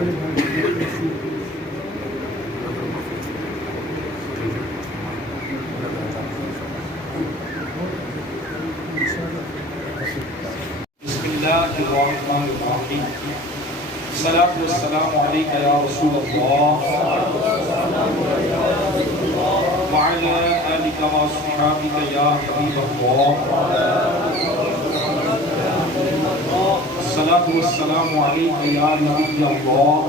اللہ الرحمن الرحیم الصلاۃ والسلام علیک یا رسول اللہ وعلی آلک واصحابک یا حبیب اللہ الصلاۃ والسلام علیک یا نبی اللہ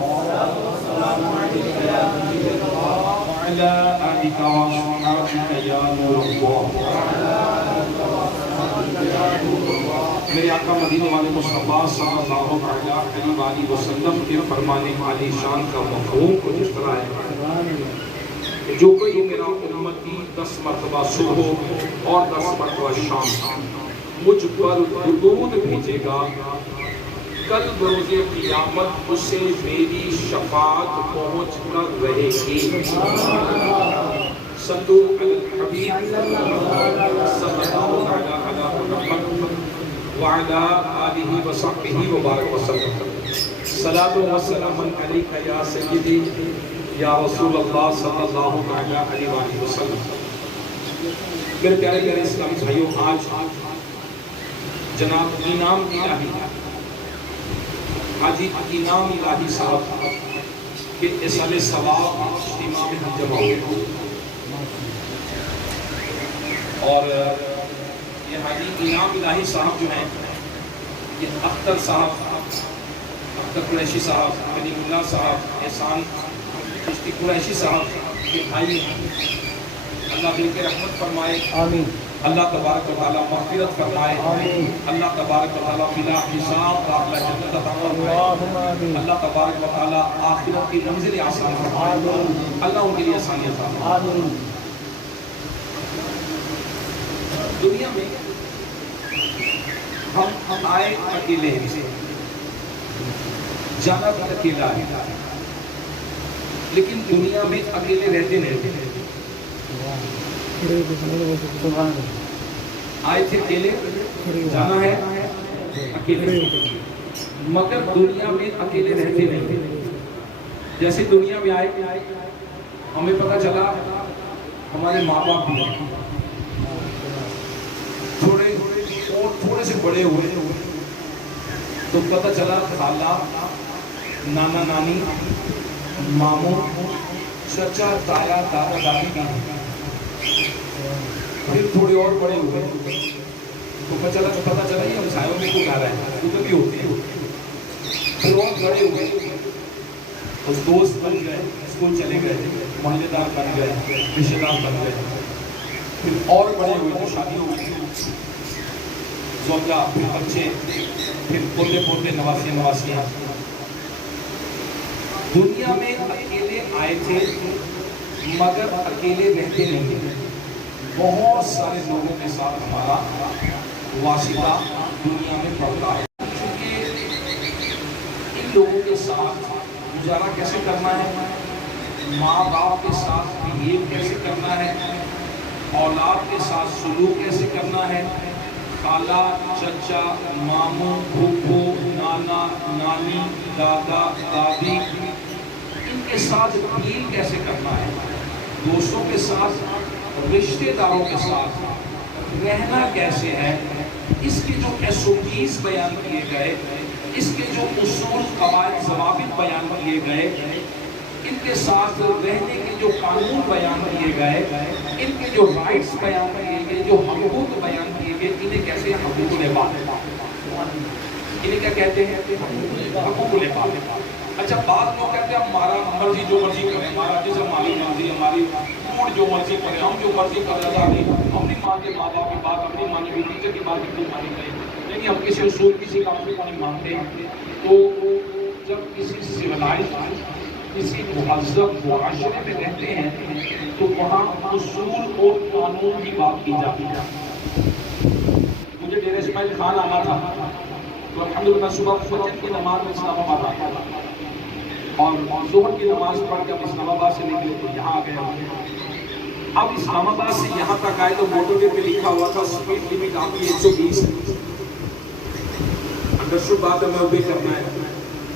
وعلی آلک واصحابک یا نور اللہ۔ میرے آقا مدینے والے مصطفیٰ صلی اللہ علیہ وسلم کے فرمانے عالی شان کا مفہوم کچھ اس طرح ہے کہ جو کوئی میرا امتی 10 مرتبہ صبح اور 10 مرتبہ شام مجھ پر درود بھیجے گا، کل بروز قیامت اسے میری شفاعت پہنچ کر رہے گی۔ صلو علی الحبیب صلی اللہ علیہ وسلم وعلی آلہ وصحبہ وبارک وسلم۔ صلاۃ و سلام علیک یا سیدی یا رسول اللہ صلی اللہ علیہ وسلم۔ میرے پیارے پیارے اسلامی بھائیوں، آج جناب انعام الہی حاجی انعام الہی صاحب کے اصل ثواب اجتماع میں ہم جمع ہوئے، اور یہ حاجی انعام الہی صاحب جو ہیں یہ اختر صاحب، اختر قریشی صاحب، کلیم اللہ صاحب، احسان چشتی قریشی صاحب کے بھائی ہیں۔ اللہ دل کے رحمت فرمائے، آمین۔ اللہ تبارک و تعالیٰ مغفرت فرمائے، آمین۔ اللہ تبارک و تعالیٰ بلا حساب داخلہ جنت عطا فرمائے، اللہ تبارک و تعالیٰ آخرت کی منزل آسان فرمائے، اللہ ان کے لیے آسانیاں فرمائے، آمین۔ دنیا میں ہم آئے اکیلے ہیں، جانا بھی اکیلا ہے، لیکن دنیا میں اکیلے رہتے نہیں۔ آئے تھے اکیلے، جانا ہے اکیلے، مگر دنیا میں اکیلے رہتے نہیں۔ جیسے دنیا میں آئے ہمیں پتہ چلا ہمارے ماں باپ بھی ہیں، تھوڑے سے بڑے ہوئے تو پتہ چلا خالہ، نانا نانی، ماموں، چچا، تایا، دادا دادی بھی ہیں۔ پھر تھوڑے اور بڑے ہوئے تو پتہ چلا یہ ہمسایوں میں کوئی آ رہا ہے، ادھر بھی ہوتے ہیں۔ پھر اور بڑے ہوئے تو دوست بن گئے، اسکول چلے گئے، محلے دار بن گئے، رشتہ دار بن گئے۔ پھر اور بڑے ہوئے تو شادی ہو گئی، زوجہ، پھر بچے، پھر پوتے پوتے، نواسے نواسیاں۔ دنیا میں اکیلے آئے تھے مگر اکیلے رہتے نہیں۔ بہت سارے لوگوں کے ساتھ ہمارا واسطہ دنیا میں پڑتا ہے، کیونکہ ان لوگوں کے ساتھ گزارا کیسے کرنا ہے، ماں باپ کے ساتھ بہیو کیسے کرنا ہے، اولاد کے ساتھ سلوک کیسے کرنا ہے، خالہ، چچا، ماموں، پھوپھو، نانا، نانی، دادا، دادی، ان کے ساتھ ڈیل کیسے کرنا ہے، دوستوں کے ساتھ، رشتہ داروں کے ساتھ رہنا کیسے ہے، اس کے جو SOPs بیان کیے گئے، اس کے جو اصول، قواعد، ضوابط بیان کیے گئے، ان کے ساتھ رہنے کے جو قانون بیان کیے گئے، ان کے جو رائٹس بیان کیے گئے، جو حقوق بیان کیے گئے، انہیں کیسے حقوق العباد، انہیں کیا کہتے ہیں، حقوق العباد۔ اچھا، بعض لوگ کہتے ہیں ہمارا مرضی جو مرضی کریں، ہمارا جیسے ہماری مرضی، ہماری موڈ جو مرضی کریں، ہم جو مرضی کریں، ہم نہیں مانتے ماں باپ کی بات، ہم نہیں مانی بھی ٹیچر کی بات نہیں مانی گئی، نہیں ہم کسی اصول، کسی قانون کو نہیں مانتے۔ تو جب کسی سویلائز، کسی مہذب معاشرے میں رہتے ہیں تو وہاں اصول اور قانون کی بات کی جاتی ہے۔ مجھے ڈیرہ اسماعیل خان آنا تھا تو الحمدللہ صبح فجر کی نماز میں اسلام آباد آیا اور ظہر کی نماز پڑھ کے اسلام آباد سے نکلے تو یہاں آ گئے۔ اب اسلام آباد سے یہاں تک آئے تو موٹر وے پہ لکھا ہوا تھا سپیڈ لمٹ آپ کی 120 ہے، انڈرسٹوڈ بات ہے، میں اوبے کرنا ہے۔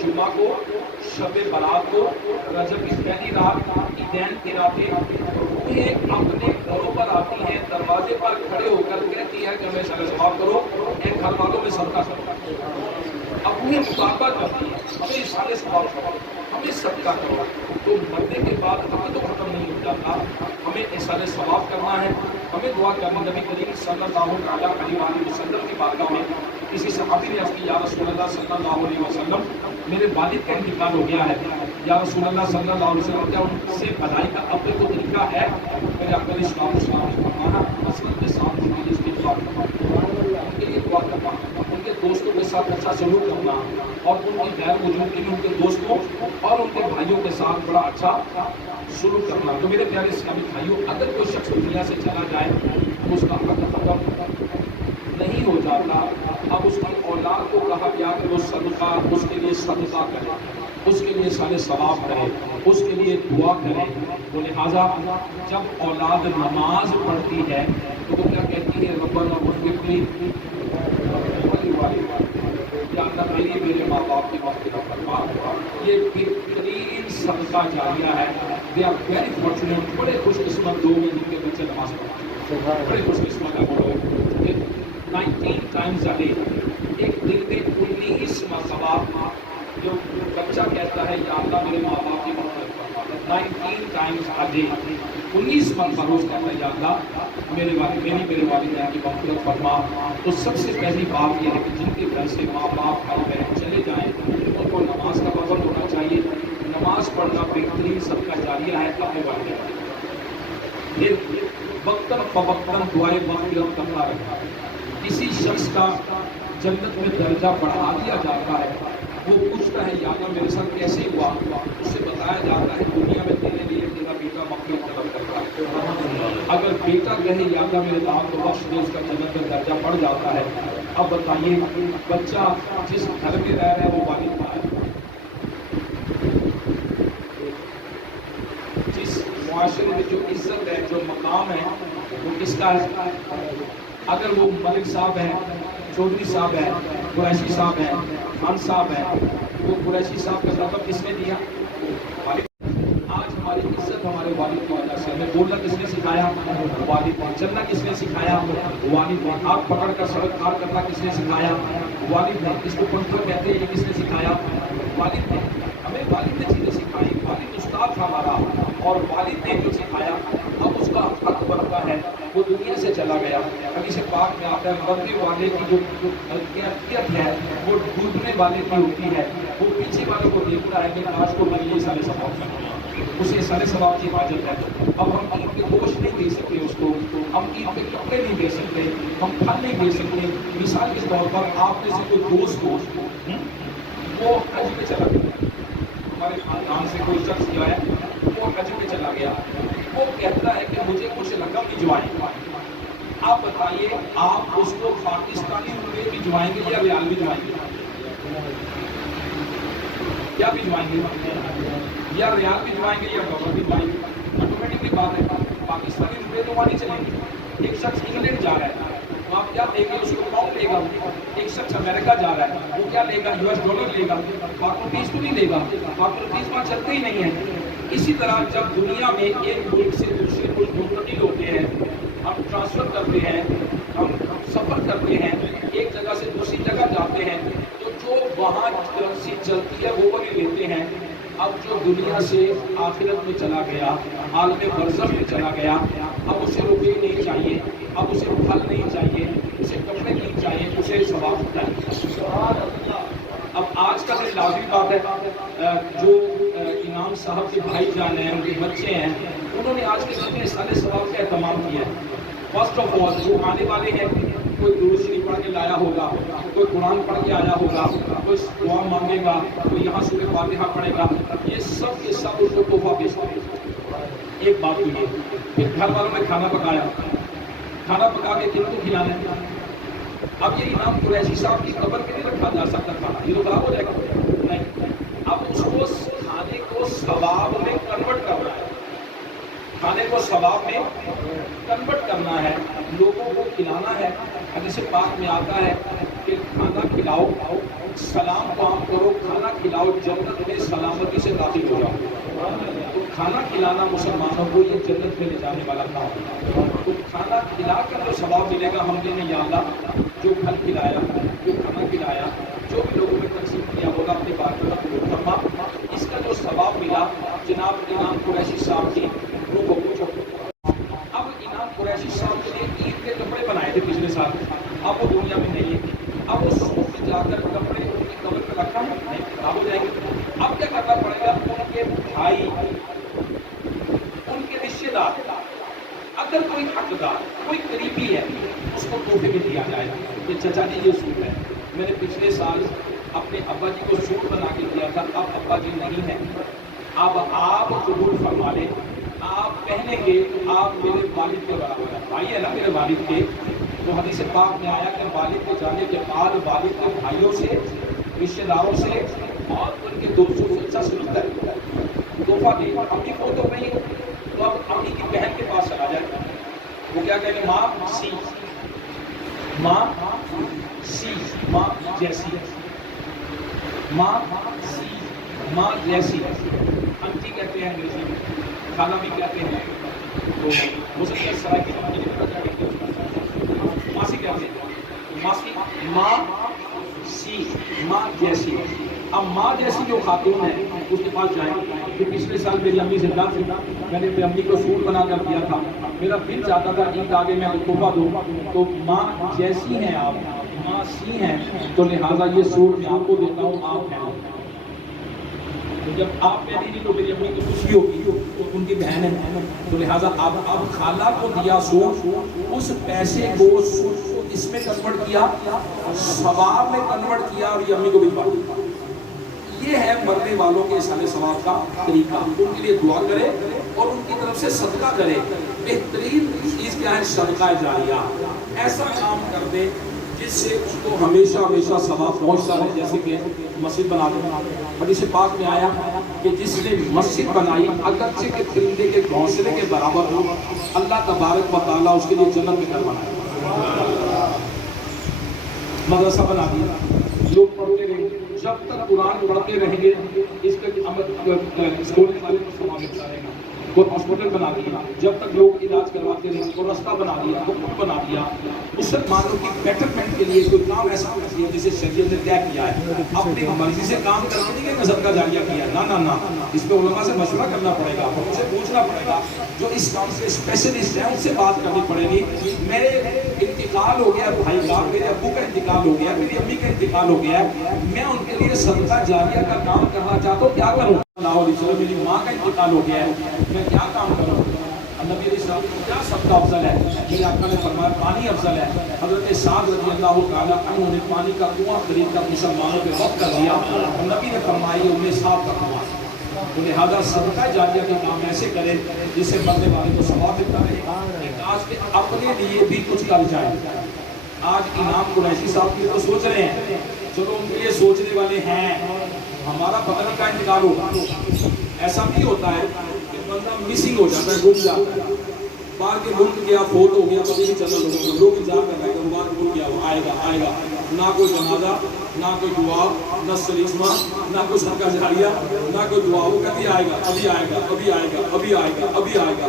جمعہ کو، شب برات کو، رجب کی پہلی رات، عیدین کی راتیں روحیں اپنے گھروں پر آتی ہیں، دروازے پر کھڑے ہو کر کہتی ہے کہ ہمیں سال ثواب کرو، ایک گھر والوں میں صدقہ کرو، اپنے مطالبہ کرتی ہے ہمیں سال ثواب کرو، ہمیں صدقہ کرو۔ تو مرنے کے بعد ہمیں تو ختم نہیں ہو جاتا، ہمیں احسان ثواب کرنا ہے، ہمیں دعا کرنی۔ نبی کریم صلی اللہ علیہ وسلم کی بارگاہ میں کسی صحابی نے عرض کی، یا رسول اللہ صلی اللہ علیہ وسلم میرے والد کا انتقال ہو گیا ہے، یا رسول اللہ صلی اللہ علیہ وسلم کیا ان سے بدائی کا اب کوئی طریقہ ہے؟ میرے اکبر اسلام نے فرمایا مسجد کے ساتھ ان کے لیے استغفار کرنا، ان کے لیے دعا کرنا، ان کے دوستوں کے ساتھ اچھا سلوک کرنا، اور ان کی غیر وجود کے لیے ان کے دوستوں اور ان کے بھائیوں کے ساتھ بڑا اچھا سلوک کرنا۔ تو میرے پیارے اسلامی بھائیوں، اگر کوئی شخص دنیا سے چلا جائے تو اس کا حق ختم نہیں ہو جاتا، اب اس کی اولاد کو کہا گیا کہ وہ صدقہ، اس کے لیے صدقہ کرے، اس کے لیے سال ثواب کرے، اس کے لیے دعا کرے۔ تو لہٰذا جب اولاد نماز پڑھتی ہے تو وہ کیا کہتی ہے؟ ربنا اغفر لی یا اللہ میرے ماں باپ کی مغفرت فرما۔ یہ بہترین صدقہ جاریہ ہے۔ دے آر ویری فارچونیٹ، بڑے خوش قسمت لوگ ہیں جن کے بچے نماز پڑھتے ہیں، بڑے خوش قسمت ہیں وہ لوگ۔ 19 ٹائمز اے ڈے، ایک دن میں 19 مرتبہ جو بچہ کہتا ہے یا اللہ میرے ماں باپ کی مغفرت فرما۔ 19 ٹائمز اے ڈے، 19 مرتبہ روز کہتا ہے یا اللہ میرے والدین کی مغفرت فرما۔ تو سب سے پہلی بات یہ ہے کہ جن کے گھر سے ماں باپ بھائی بہن چلے جائیں ان کو نماز کا پابند ہونا چاہیے۔ نماز پڑھنا بہترین صدقہ جاریہ ہے اپنے والدین۔ پھر وقتاً فوقتاً دعائے مغفرت کرتا رہتا ہے۔ کسی شخص کا جنت میں درجہ بڑھا دیا جاتا ہے، وہ پوچھتا ہے یا اللہ میرے ساتھ کیسے ہوا؟ اسے بتایا جاتا ہے دنیا میں تیرے لیے تیرا بیٹا مغفرت طلب کرتا ہے، اگر بیٹا کہے یا اللہ میرے دام کو بخش دے، اس کا جنت میں درجہ بڑھ جاتا ہے۔ اب بتائیے بچہ جس گھر میں رہ رہا ہے وہ والد کا ہے، جس معاشرے میں جو عزت ہے، جو مقام ہے، وہ کس کا ہے؟ اگر وہ ملک صاحب ہے، چودھری صاحب ہے، قریشی صاحب ہے، خان صاحب ہے، وہ قریشی صاحب کا لقب کس نے دیا؟ آج ہماری عزت ہمارے والد کی وجہ سے، ہمیں بولنا کس نے سکھایا؟ والد نے۔ چلنا کس نے سکھایا؟ والد نے۔ ہاتھ پکڑ کر سڑک پار کرنا کس نے سکھایا؟ والد نے۔ اس کو پنکھا کہتے ہیں، یہ کس نے سکھایا؟ والد نے۔ ہمیں والد نے چیزیں سکھائی، والد استاد تھا ہمارا، اور والد نے جو سکھایا اب اس کا حق بنتا ہے۔ وہ دنیا سے چلا گیا، حدیث پاک میں آتا ہے مرنے والے کی جو کیفیت ہے وہ ڈوبنے والے کی ہوتی ہے، وہ پیچھے والوں کو دیکھتا ہے کہ آج کو میں یہ سارے ثواب کرنا، اسے سارے ثواب کی حاجت ہے۔ اب ہم عید کے گوشت نہیں دے سکتے اس کو، ہم عید کے کپڑے نہیں دے سکتے، ہم پھل نہیں دے سکتے۔ مثال کے طور پر آپ میں سے کوئی دوست ہو، وہ حج پہ چلا گیا، ہمارے خاندان سے کوئی شخص جو ہے وہ حج پہ چلا گیا، وہ کہتا ہے کہ مجھے کچھ رقم بھجوائیں۔ آپ بتائیے آپ اس کو پاکستانی روپے بھجوائیں گے یا ریال بھجوائیں گے؟ کیا بھجوائیں گے؟ یا ریال بھجوائیں گے یا ڈالر بھجوائیں گے؟ آٹومیٹکلی بات ہے، پاکستانی روپے تو وہاں نہیں چلیں گے۔ ایک شخص انگلینڈ جا رہا ہے تو آپ کیا دیں گے؟ اس کو پاؤنڈ لے گا۔ ایک شخص امریکہ جا رہا ہے وہ کیا لے گا؟ US ڈالر لے گا، پاک روپیز تو نہیں لے گا، پاک روپیز وہاں چلتے ہی نہیں ہیں۔ اسی طرح جب دنیا میں ایک ملک سے دوسرے ملک منتقل ہوتے ہیں، ہم ٹرانسفر کرتے ہیں، ہم سفر کرتے ہیں، ایک جگہ سے دوسری جگہ جاتے ہیں، تو جو وہاں کرنسی چلتی ہے وہ بھی لیتے ہیں۔ اب جو دنیا سے آخرت میں چلا گیا، عالم برزخ میں چلا گیا، اب اسے روپے نہیں چاہیے، اب اسے پھل نہیں چاہیے، اسے کپڑے نہیں چاہیے، اسے ثواب چاہیے۔ اب آج کا دن لازمی بات ہے، جو امام صاحب کے بھائی جان ہیں، ان کے بچے ہیں، انہوں نے آج کے دن میں سارے ثواب کا اہتمام کیا ہے۔ فرسٹ آف آل جو آنے والے ہیں، کوئی درود شریف پڑھ کے لایا ہوگا، کوئی قرآن پڑھ کے آیا ہوگا، کوئی دعا مانگے گا، کوئی یہاں سورہ فاتحہ پڑھے گا، یہ سب کے سب اس کو تحفہ پیش کریں گے۔ ایک بات ہوئی ہے، پھر گھر والوں نے کھانا پکایا، کھانا پکا کے کن کو کھلانا ہے؟ اب یہ امام قریشی صاحب کی قبر پہ نہیں رکھا جا سکتا کھانا، یہ تو خراب ہو جائے گا۔ نہیں، اب اس کو کھانے کو ثواب میں کنورٹ کرنا ہے۔ کھانے کو ثواب میں کنورٹ کرنا ہے، لوگوں کو کھلانا ہے۔ حدیث پاک میں آتا ہے کہ کھانا کھلاؤ، سلام کام کرو، کھانا کھلاؤ، جنت میں سلامتی سے داخل ہو جاؤ۔ تو کھانا کھلانا مسلمانوں کو یہ جنت میں لے جانے والا کام ہے۔ تو کھانا کھلا کر جو ثواب ملے گا، ہم کہیں یا اللہ جو پھل کھلایا، جو کھانا کھلایا، جو بھی لوگوں میں تقسیم کیا ہوگا اپنے بارے میں قبول فرما۔ اس کا جو ثواب ملا جناب امام قریشی صاحب کی وہ بہت چھوٹے۔ اب امام قریشی صاحب نے عید کے کپڑے بنائے تھے پچھلے سال، اب وہ دنیا میں نہیں ہے۔ اب وہ سوٹ جا کر کپڑے ان کی قبر پہ رکھا ہے، نہیں خراب ہو جائیں گے۔ اب کیا کرنا پڑے گا، ان کے بھائی، ان کے رشتے دار، اگر کوئی حقدار، کوئی قریبی ہے، اس کو تحفے میں دیا جائے کہ چچا جی یہ سوٹ ہے، میں نے پچھلے سال اپنے ابا جی کو سوٹ بنا کے دیا تھا، اب ابا جی نہیں ہیں، اب آپ قبول فرما لیں، آپ پہنیں گے، آپ میرے والد کے برابر ہیں، بھائی ہے نا میرے والد کے۔ تو حدیث پاک میں آیا کہ والد کے جانے کے بعد والد کے بھائیوں سے، رشتے داروں سے اور ان کے دوستوں سے اچھا سلوک ہے، تحفہ دے۔ امی کو تو نہیں، تو اب امی کی بہن کے پاس چلا جائے، وہ کیا کہیں گے، ماں سی، ماں سی، ماں جیسی، ماں سی، ماں جیسی، انٹی کہتے ہیں انگریزی میں، خالہ بھی کہتے ہیں، تو مسلم سرائے کی ماسی کہتے ہیں، ماسی، ماں سی، ماں جیسی۔ اب ماں جیسی جو خاتون ہے اس کے پاس جائیں کہ پچھلے سال میری امی زندہ تھی، میں نے اپنی امی کو سوٹ بنا کر دیا تھا، میرا دل چاہتا تھا عید آگے میں تحفہ دوں، تو ماں جیسی ہیں آپ، ماں سی ہیں، تو لہٰذا یہ سوٹ میں آپ کو دیتا ہوں، آپ ہیں۔ جب آپ پہنیں گی تو میری امی کو خوشی ہوگی، تو ان کی بہن ہے، تو لہٰذا اب خالہ کو دیا سوٹ، اس پیسے کو اس میں کنورٹ کیا، ثواب میں کنورٹ کیا، اور یہ امی کو بھجوا دیا۔ یہ ہے مرنے والوں کے احسان ثواب کا طریقہ۔ ان کے لیے دعا کرے اور ان کی طرف سے صدقہ کرے۔ بہترین چیز کیا ہے، صدقہ جاریہ، ایسا کام کر دے جس سے اس کو ہمیشہ ہمیشہ ثواب پہنچتا رہے، جیسے کہ مسجد بنا دے۔ حدیث پاک میں آیا کہ جس نے مسجد بنائی اگرچہ کہ پرندے کے گھونسلے کے برابر ہو، اللہ تبارک و تعالیٰ اس کے لیے جنت میں گھر بنائے۔ مدرسہ بنا دیا، لوگ پڑھتے رہیں گے، جب تک قرآن پڑھتے رہیں گے اس کا کوئی ہاسپٹل بنا دیا، جب تک لوگ علاج کرواتے رہیں، کوئی رستہ بنا دیا، حکم بنا دیا۔ مسلمانوں کی بیٹرمنٹ کے لیے کوئی کام ایسا ہونا چاہیے جسے شریعت نے طے کیا ہے، اپنی مرضی سے کام کرنے کے لیے صدقہ جاریہ کیا، نہ اس پہ علماء سے مشورہ کرنا پڑے گا، ان سے پوچھنا پڑے گا، جو اس کام سے اسپیشلسٹ ہیں ان سے بات کرنی پڑے گی۔ میرے انتقال ہو گیا بھائی کا، میرے ابو کا انتقال ہو گیا، میری امی کا انتقال ہو گیا، میں ان کے لیے صدقہ جاریہ کا کام کرنا چاہتا ہوں، کیا کروں؟ اللہ علیہ وسلم، میری ماں کا انتقال ہو گیا ہے، میں کیا کام کروں؟ نبی علیہ السلام کیا صدقہ افضل ہے؟ میرے آقا نے فرمایا پانی افضل ہے۔ حضرت سعد رضی اللہ تعالیٰ عنہ نے پانی کا کنواں خرید کر مسلمانوں پہ وقف کر دیا، اور نبی نے فرمایا یہ انہیں صاف کا کنواں ہے۔ تو لہٰذا صدقہ جاریہ کے کام ایسے کرے جس سے مرنے والے کو ثواب ملتا رہے، ایک آج کے اپنے لیے بھی کچھ کر جائیں۔ آج امام قریشی صاحب کی تو سوچ رہے ہیں، چلو ان کے لیے سوچنے والے ہیں، ہمارا پتہ نہیں کا انتقال ہوگا۔ ایسا بھی ہوتا ہے کہ بندہ مسنگ ہو جاتا ہے، گم جاتا ہے، باہر کے ملک گیا، فوت ہو گیا، پتہ نہیں چلا لوگوں کو، لوگ انتظار کر رہے ہیں باہر ملک گیا وہ آئے گا، نہ کوئی جنازہ، نہ کوئی دعا، نہ سلیسمہ، نہ کوئی صدقہ جاریہ، نہ کوئی دعا، وہ کبھی آئے گا، ابھی آئے گا، ابھی آئے گا، ابھی آئے گا، ابھی آئے گا۔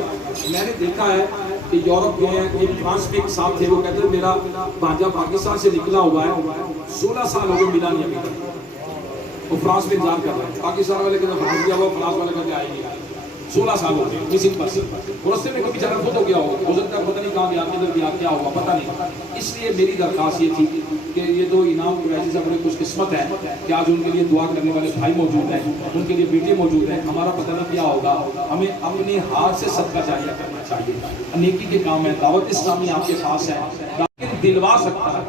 میں نے دیکھا ہے کہ یورپ میں ایک فرانس میں ایک صاحب تھے، وہ کہتے ہیں میرا بھانجا پاکستان سے نکلا ہوا ہے، 16 سال ہو گئے ملا نہیں ابھی تک، وہ فرانس میں انتظار کر رہے ہیں، پاکستان والے کہتے ہیں فرانس گیا ہوا، فرانس والے کہتے آئے گی، 16 سال ہو گئے مسنگ پرسن، راستے میں کبھی جنم ہو گیا ہو سکتا ہے، پتہ نہیں کہاں گیا، کدھر گیا، کیا ہوا پتہ نہیں۔ اس لیے میری درخواست یہ تھی کہ یہ دو امام قریشی سے بڑے خوش قسمت ہے کہ آج ان کے لیے دعا کرنے والے بھائی موجود ہیں، ان کے لیے بیٹے موجود ہیں، ہمارا پتہ نہیں کیا ہوگا، ہمیں اپنے ہاتھ سے صدقہ جاریہ کرنا چاہیے، نیکی کے کام ہے، دعوت اسلامی آپ کے پاس ہے، لیکن دلوا سکتا ہے،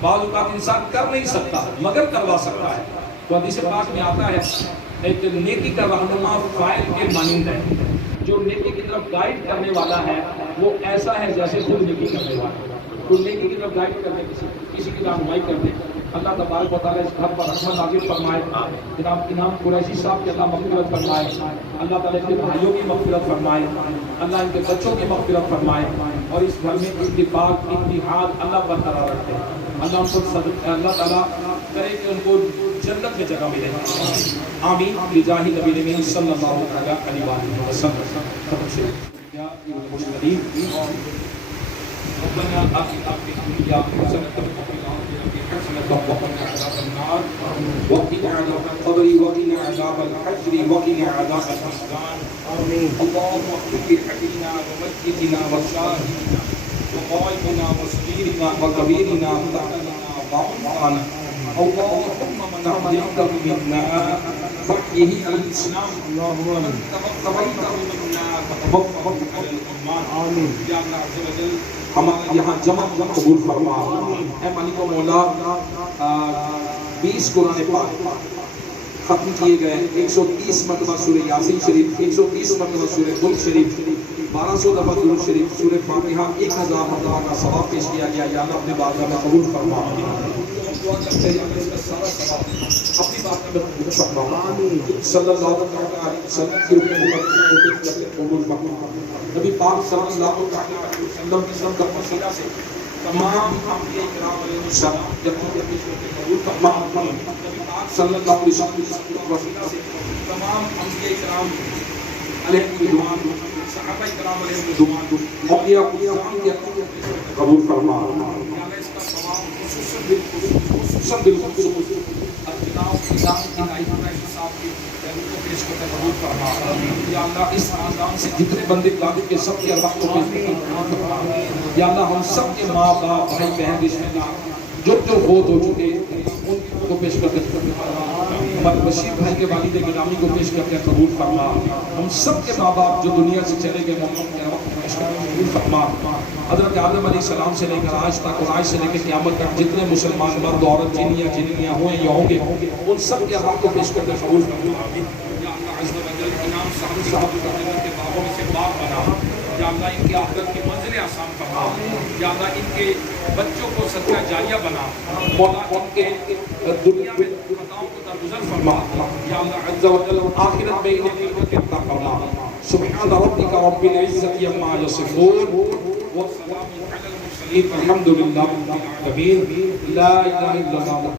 بعض اوقات انسان کر نہیں سکتا مگر کروا سکتا ہے۔ تو حدیث پاک میں آتا ہے ایک نیکی کا رہنما فائل کے مانند ہے، جو نیکی کی طرف گائیڈ کرنے والا ہے وہ ایسا ہے جیسے خود نیکی کرنے والا ہے۔ تو نیکی کی طرف گائیڈ کرنے، کسی کی رہنمائی کرنے، اللہ تبارک و تعالیٰ اس گھر پر رحمت نازل فرمائے. جناب انعام قریشی صاحب کی اللہ مغفرت فرمائے. اللہ تعالیٰ اس کے بھائیوں کی مغفرت فرمائے. اللہ ان کے بچوں کی مغفرت فرمائے اور اس گھر میں اتفاق اتحاد اللہ برقرار رکھے. اللہ ان کو اللہ تعالیٰ کرے کہ ان کو جنت میں جگہ ملے. آمین بجاہ نبی امین صلی اللہ علیہ وسلم. ربنا آتنا في الدنيا حسنة وفي الآخرة حسنة وقنا عذاب النار وقنا عذاب القبر وقنا عذاب الحشر وقنا عذاب الميزان. آمين. اللهم اغفر لحينا وميتنا وشاهدنا وغائبنا وصغيرنا وكبيرنا ذكرنا وأنثانا. اللهم من أحييته منا فاحيه على الإسلام ومن توفيته منا فتوفه على الإيمان. آمين. يا الله عز وجل ہمارا یہاں جمع قبول فرما. اے مالک و مولا 20 قرآن پاک ختم کیے گئے. 130 مرتبہ سورہ یاسین شریف, 130 مرتبہ سورہ ملک شریف, 1200 دفعہ درود شریف, سورہ فاتحہ 1000 مرتبہ کا ثواب پیش کیا گیا. یا اللہ اپنے بارگاہ میں قبول فرما. اپنی بات میں صلی اللہ علیہ وسلم کی قبول فرما. نبی پاک صلی اللہ علیہ وسلم کی سب کا وسیلہ سے تمام انبیاء کرام علیہ السلام قبول فرما. نبی پاک صلی اللہ علیہ وسلم کی وسیلہ سے تمام انبیاء کرام علیہ السلام, صحابہ کرام علیہ السلام, اولیاء کرام کی قبول فرما. اس کا ثواب خصوصاً بالخصوص قبول فرما. یا اللہ اس خاندان سے جتنے بندے تعلق کے سب کے اللہ کو یا اللہ ہم سب کے ماں باپ بھائی بہن رشتے دار جو فوت ہو چکے ان کو پیش کرتے ہمارے بشیر بھائی کے والد گرامی کو پیش کرتے قبول فرما. ہم سب کے ماں باپ جو دنیا سے چلے گئے محمد کے وقت پیش کرتے قبول فرما. حضرت آدم علیہ السلام سے لے کر آج تک اور آج سے لے کے قیامت تک جتنے مسلمان مرد عورت جنیاں جنیاں ہوئے یا ہوں گے ان سب کے اللہ کو پیش کرتے قبول فرما. یا اللہ عز و جل انعام صاحب کو جنت کے باغوں میں سے باغ بنا. یا اللہ ان کی آخرت کی منزلیں آسان فرما. یا اللہ ان کے بچوں کو صدقہ جاریہ بنا. مولا ان کے دنیا میں خطاؤں کو درگزر فرما. یا اللہ عز و جل آخرت میں انہیں علم کے عطا فرما. سبحان ربک رب العزة عما يصفون والسلام على المرسلين والحمد لله رب العالمين. لا إله إلا الله.